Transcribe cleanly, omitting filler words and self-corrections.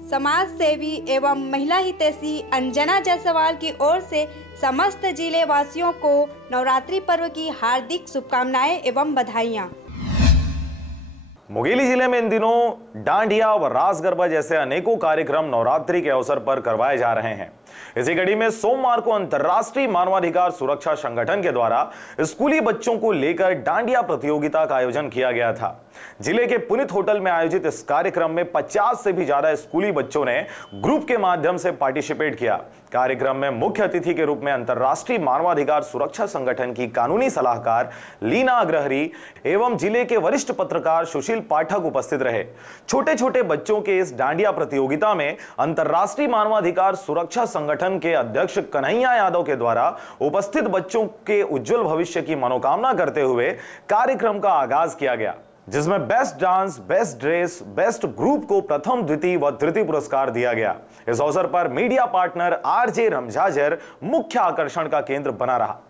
समाज सेवी एवं महिला हितैषी अंजना जायसवाल की ओर से समस्त जिले वासियों को नवरात्रि पर्व की हार्दिक शुभकामनाएं एवं बधाइयां। मुंगेली जिले में इन दिनों डांडिया व रास गरबा जैसे अनेकों कार्यक्रम नवरात्रि के अवसर पर करवाए जा रहे हैं। इसी कड़ी में सोमवार को अंतर्राष्ट्रीय मानवाधिकार सुरक्षा संगठन के द्वारा स्कूली बच्चों को लेकर डांडिया प्रतियोगिता का आयोजन किया गया था। जिले के पुनीत होटल में आयोजित इस कार्यक्रम में 50 से भी ज्यादा स्कूली बच्चों ने ग्रुप के माध्यम से पार्टिसिपेट किया। कार्यक्रम में मुख्य अतिथि के रूप में अंतर्राष्ट्रीय मानवाधिकार सुरक्षा संगठन की कानूनी सलाहकार लीना अग्रहरी एवं जिले के वरिष्ठ पत्रकार सुशील पाठक उपस्थित रहे। छोटे छोटे बच्चों के इस डांडिया प्रतियोगिता में अंतर्राष्ट्रीय मानवाधिकार सुरक्षा संगठन के अध्यक्ष कन्हैया यादव के द्वारा उपस्थित बच्चों के उज्जवल भविष्य की मनोकामना करते हुए कार्यक्रम का आगाज किया गया, जिसमें best dance, best dress, best group को प्रथम, द्वितीय व तृतीय पुरस्कार दिया गया। इस अवसर पर मीडिया पार्टनर आरजे रमझाजर मुख्य आकर्षण का केंद्र बना रहा।